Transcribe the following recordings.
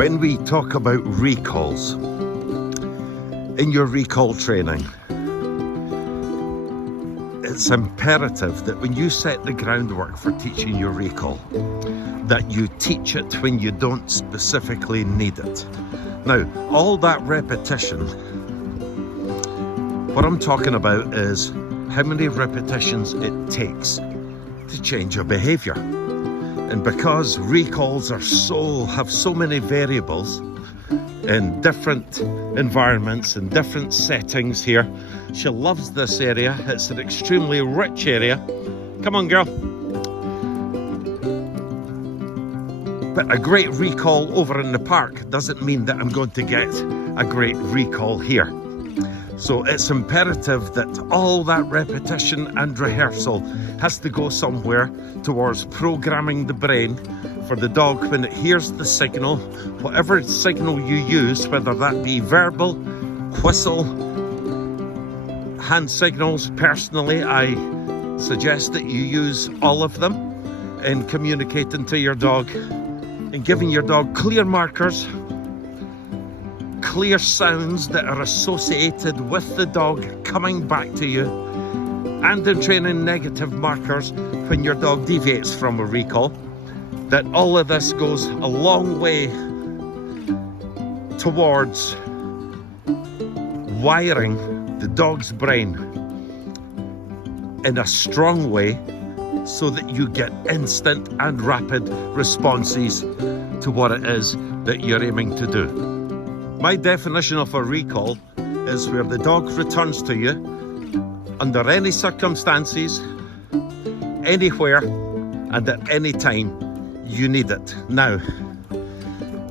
When we talk about recalls, in your recall training, it's imperative that when you set the groundwork for teaching your recall, that you teach it when you don't specifically need it. Now, all that repetition, what I'm talking about is how many repetitions it takes to change your behavior. And because recalls have so many variables in different environments and different settings here, she loves this area. It's an extremely rich area. Come on, girl. But a great recall over in the park doesn't mean that I'm going to get a great recall here. So it's imperative that all that repetition and rehearsal has to go somewhere towards programming the brain for the dog when it hears the signal, whatever signal you use, whether that be verbal, whistle, hand signals. Personally, I suggest that you use all of them in communicating to your dog and giving your dog clear markers, clear sounds that are associated with the dog coming back to you, and in training negative markers when your dog deviates from a recall. That all of this goes a long way towards wiring the dog's brain in a strong way so that you get instant and rapid responses to what it is that you're aiming to do. My definition of a recall is where the dog returns to you under any circumstances, anywhere, and at any time you need it. Now,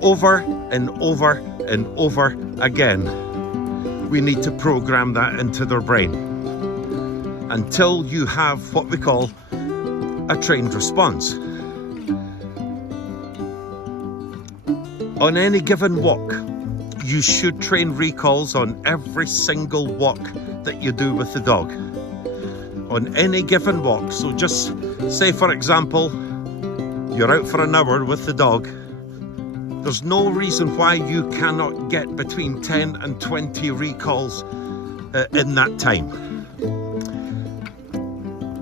over and over and over again, we need to program that into their brain until you have what we call a trained response. On any given walk, you should train recalls on every single walk that you do with the dog. On any given walk. So just say, for example, you're out for an hour with the dog. There's no reason why you cannot get between 10 and 20 recalls in that time.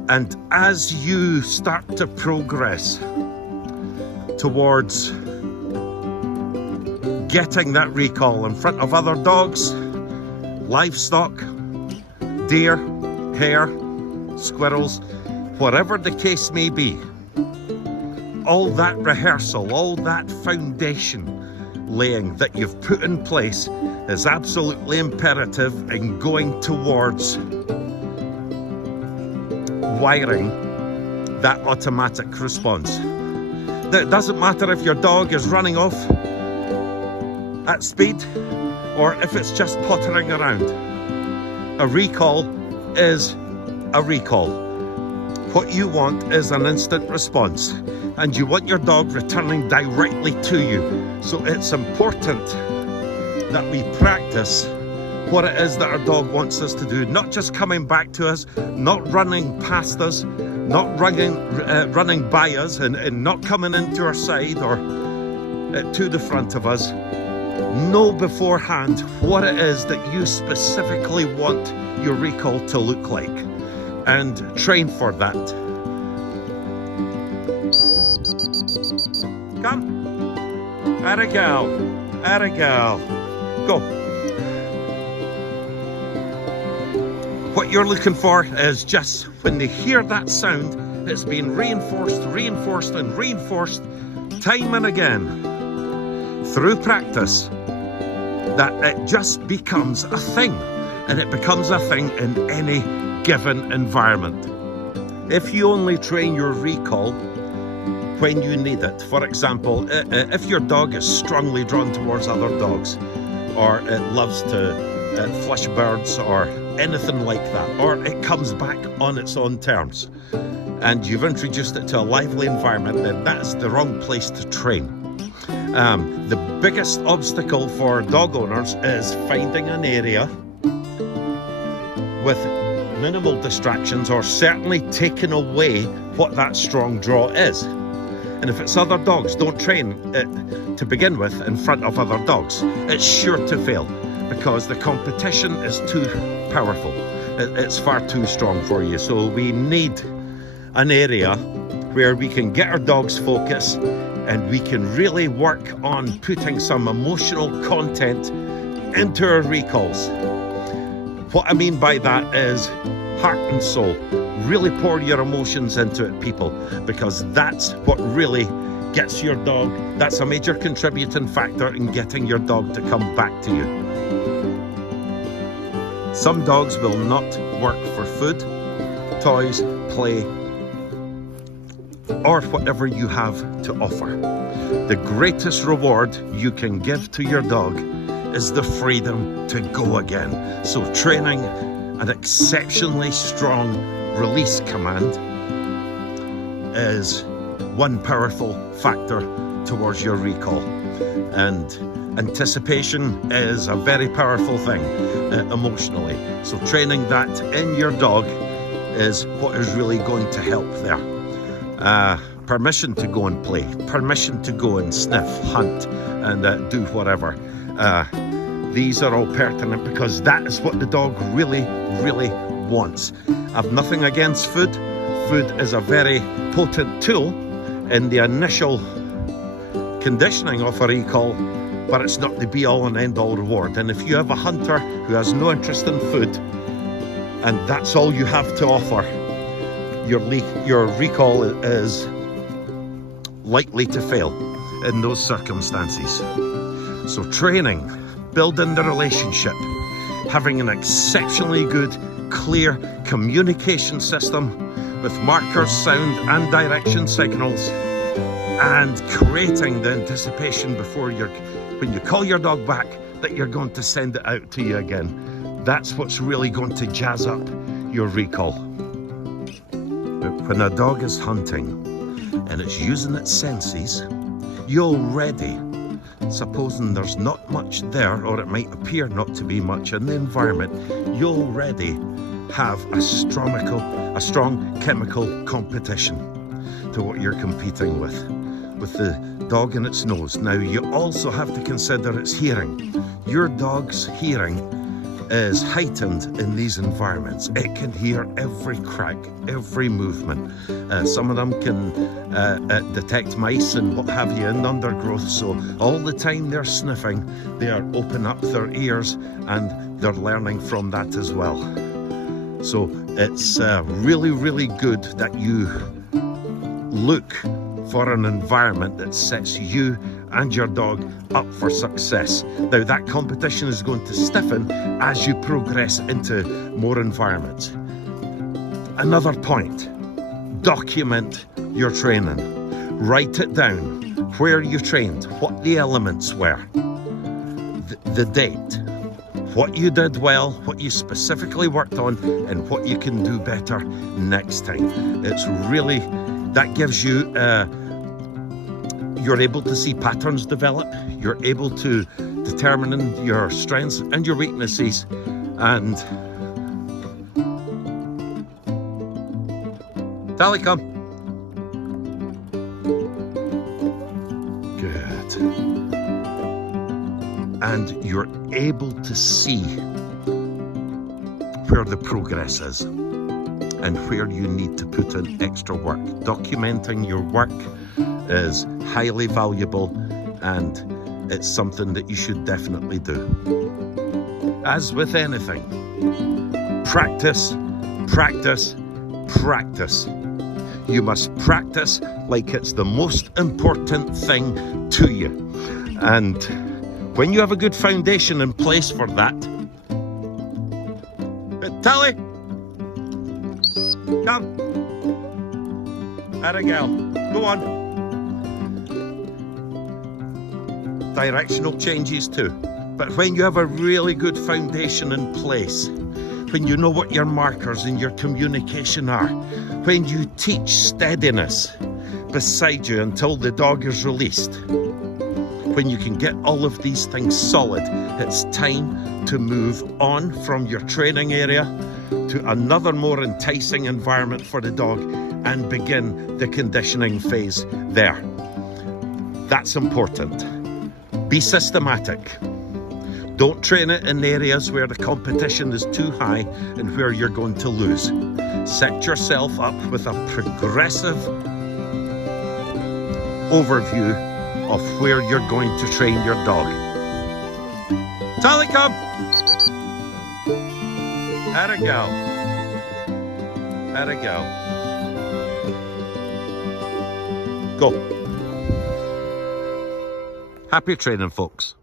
And as you start to progress towards getting that recall in front of other dogs, livestock, deer, hare, squirrels, whatever the case may be, all that rehearsal, all that foundation laying that you've put in place is absolutely imperative in going towards wiring that automatic response. Now, it doesn't matter if your dog is running off at speed or if it's just pottering around. A recall is a recall. What you want is an instant response, and you want your dog returning directly to you. So it's important that we practice what it is that our dog wants us to do, not just coming back to us, not running past us, not running by us and not coming into our side or to the front of us. Know beforehand what it is that you specifically want your recall to look like and train for that. Come. Atta gal. Atta gal. Go. What you're looking for is just when they hear that sound, it's been reinforced, reinforced, and reinforced time and again through practice, that it just becomes a thing, and it becomes a thing in any given environment. If you only train your recall when you need it, for example, if your dog is strongly drawn towards other dogs, or it loves to flush birds or anything like that, or it comes back on its own terms, and you've introduced it to a lively environment, then that's the wrong place to train. The biggest obstacle for dog owners is finding an area with minimal distractions, or certainly taking away what that strong draw is. And if it's other dogs, don't train it to begin with in front of other dogs. It's sure to fail because the competition is too powerful. It's far too strong for you. So we need an area where we can get our dogs focused and we can really work on putting some emotional content into our recalls. What I mean by that is heart and soul. Really pour your emotions into it, people, because that's what really gets your dog. That's a major contributing factor in getting your dog to come back to you. Some dogs will not work for food, toys, play, or whatever you have to offer. The greatest reward you can give to your dog is the freedom to go again. So training an exceptionally strong release command is one powerful factor towards your recall. And anticipation is a very powerful thing emotionally. So training that in your dog is what is really going to help there. Permission to go and play, permission to go and sniff, hunt, and do whatever. These are all pertinent because that is what the dog really, really wants. I've nothing against food. Food is a very potent tool in the initial conditioning of a recall, but it's not the be-all and end-all reward. And if you have a hunter who has no interest in food, and that's all you have to offer, your recall is likely to fail in those circumstances. So training, building the relationship, having an exceptionally good, clear communication system with markers, sound and direction signals, and creating the anticipation before when you call your dog back that you're going to send it out to you again. That's what's really going to jazz up your recall. When a dog is hunting and it's using its senses, you already, supposing there's not much there, or it might appear not to be much in the environment, you already have a strong chemical competition to what you're competing with the dog in its nose. Now you also have to consider its hearing. Your dog's hearing is heightened in these environments. It can hear every crack, every movement. Some of them can detect mice and what have you in undergrowth, so all the time they're sniffing, they are open up their ears and they're learning from that as well. So it's really, really good that you look for an environment that sets you and your dog up for success. Now that competition is going to stiffen as you progress into more environments. Another point, document your training. Write it down, where you trained, what the elements were, the date, what you did well, what you specifically worked on, and what you can do better next time. It's really, that gives you you're able to see patterns develop, you're able to determine your strengths and your weaknesses, and Tally, come. Good. And you're able to see where the progress is and where you need to put in extra work. Documenting your work is highly valuable, and it's something that you should definitely do. As with anything, practice, practice, practice. You must practice like it's the most important thing to you. And when you have a good foundation in place for that, Tally, come. Atta girl, go on. Directional changes too. But when you have a really good foundation in place, when you know what your markers and your communication are, when you teach steadiness beside you until the dog is released, when you can get all of these things solid, it's time to move on from your training area to another more enticing environment for the dog and begin the conditioning phase there. That's important. Be systematic. Don't train it in areas where the competition is too high and where you're going to lose. Set yourself up with a progressive overview of where you're going to train your dog. Tally come! Atta gal. Atta gal. Go. Happy training, folks.